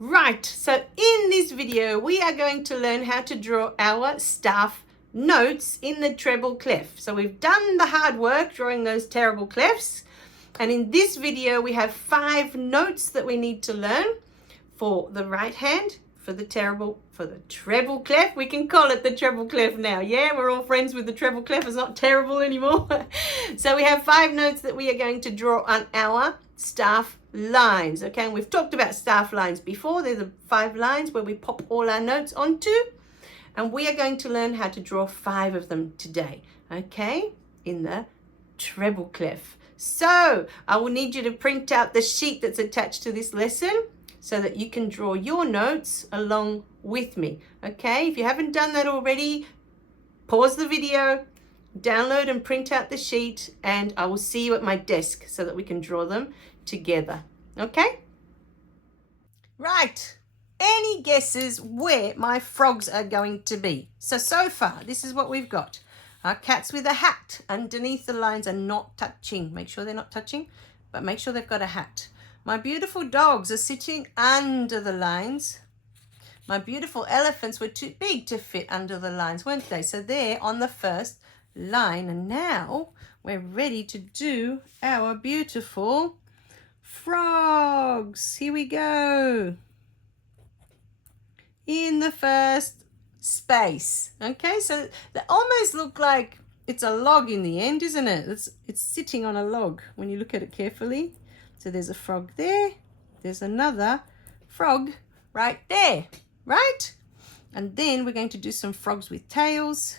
Right, so in this video we are going to learn how to draw our staff notes in the treble clef. So we've done the hard work drawing those terrible clefs, and in this video we have 5 notes that we need to learn for the right hand, for the treble clef. We can call it the treble clef now. Yeah, we're all friends with the treble clef. It's not terrible anymore. So we have 5 notes that we are going to draw on our staff lines. Okay, and we've talked about staff lines before. They're the 5 lines where we pop all our notes onto, and we are going to learn how to draw 5 of them today. Okay, in the treble clef. So I will need you to print out the sheet that's attached to this lesson so that you can draw your notes along with me. Okay, if you haven't done that already, pause the video, download and print out the sheet, and I will see you at my desk so that we can draw them together. Okay? Right. Any guesses where my frogs are going to be? So far, this is what we've got. Our cats with a hat. Underneath the lines are not touching. Make sure they're not touching, but make sure they've got a hat. My beautiful dogs are sitting under the lines. My beautiful elephants were too big to fit under the lines, weren't they? So they're on the first line. And now we're ready to do our beautiful frogs. Here we go. In the first space. Okay, so they almost look like it's a log in the end, isn't it? It's sitting on a log when you look at it carefully. So there's a frog there. There's another frog right there, right? And then we're going to do some frogs with tails.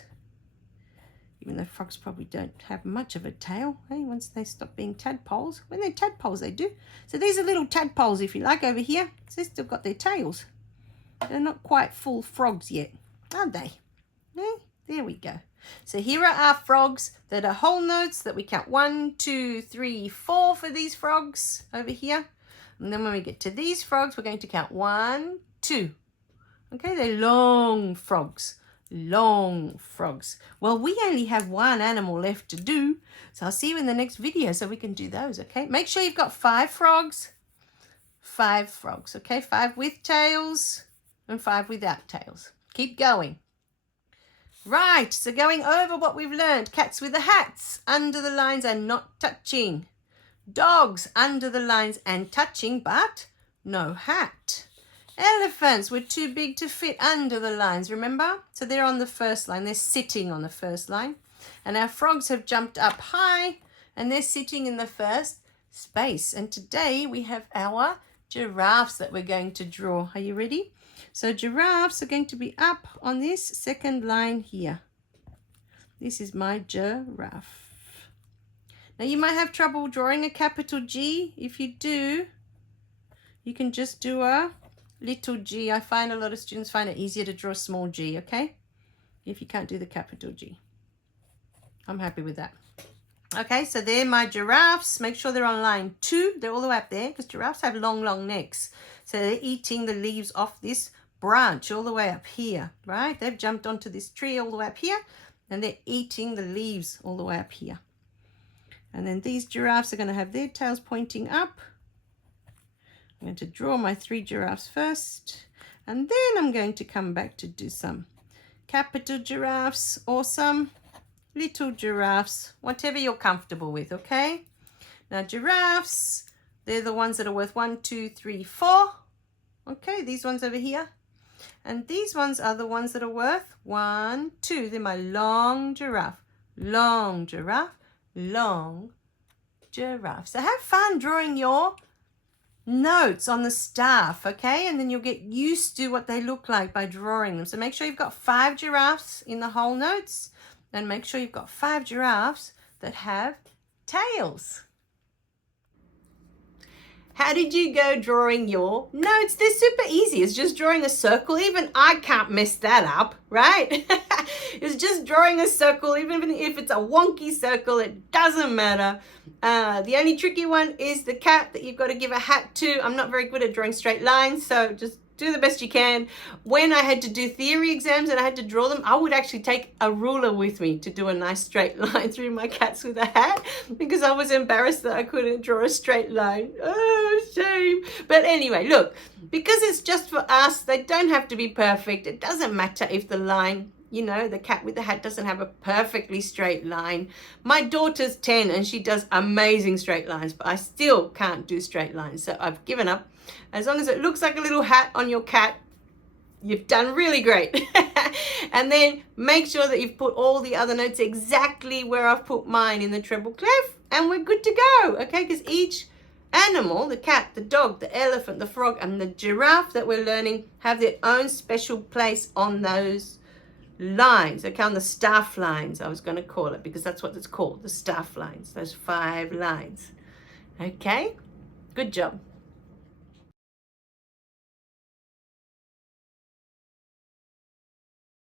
Even though frogs probably don't have much of a tail, hey, once they stop being tadpoles. When they're tadpoles, they do. So these are little tadpoles, if you like, over here. So they've still got their tails. They're not quite full frogs yet, are they? No? There we go. So here are our frogs that are whole notes that we count 1, 2, 3, 4 for these frogs over here. And then when we get to these frogs, we're going to count 1, 2. Okay, they're long frogs. Long frogs. Well, we only have one animal left to do, so I'll see you in the next video so we can do those. Okay, make sure you've got 5 frogs. 5 frogs. Okay, 5 with tails and 5 without tails. Keep going. Right, so going over what we've learned. Cats with the hats under the lines and not touching. Dogs under the lines and touching, but no hat. Elephants were too big to fit under the lines, remember? So they're on the first line. They're sitting on the first line. And our frogs have jumped up high and they're sitting in the first space. And today we have our giraffes that we're going to draw. Are you ready? So giraffes are going to be up on this second line here. This is my giraffe. Now you might have trouble drawing a capital G. If you do, you can just do a little g. I find a lot of students find it easier to draw a small g, okay? If you can't do the capital G. I'm happy with that. Okay, so they're my giraffes. Make sure they're on line 2. They're all the way up there because giraffes have long, long necks. So they're eating the leaves off this branch all the way up here, right? They've jumped onto this tree all the way up here and they're eating the leaves all the way up here. And then these giraffes are going to have their tails pointing up. I'm going to draw my 3 giraffes first, and then I'm going to come back to do some capital giraffes or some little giraffes, whatever you're comfortable with, okay? Now giraffes, they're the ones that are worth 1, 2, 3, 4. Okay, these ones over here. And these ones are the ones that are worth 1, 2. They're my long giraffe, long giraffe, long giraffe. So have fun drawing your notes on the staff, okay? And then you'll get used to what they look like by drawing them. So make sure you've got 5 giraffes in the whole notes, and make sure you've got 5 giraffes that have tails. How did you go drawing your notes? They're super easy. It's just drawing a circle. Even I can't mess that up, right? It's just drawing a circle. Even if it's a wonky circle, it doesn't matter. The only tricky one is the cat that you've got to give a hat to. I'm not very good at drawing straight lines, so just do the best you can. When I had to do theory exams and I had to draw them, I would actually take a ruler with me to do a nice straight line through my cats with a hat because I was embarrassed that I couldn't draw a straight line. Oh, shame. But anyway, look, because it's just for us, they don't have to be perfect. It doesn't matter if the line, you know, the cat with the hat doesn't have a perfectly straight line. My daughter's 10 and she does amazing straight lines, but I still can't do straight lines. So I've given up. As long as it looks like a little hat on your cat, you've done really great. And then make sure that you've put all the other notes exactly where I've put mine in the treble clef, and we're good to go, okay? Because each animal, the cat, the dog, the elephant, the frog, and the giraffe that we're learning have their own special place on those lines, okay, on the staff lines, I was going to call it, because that's what it's called, the staff lines, those 5 lines. Okay, good job.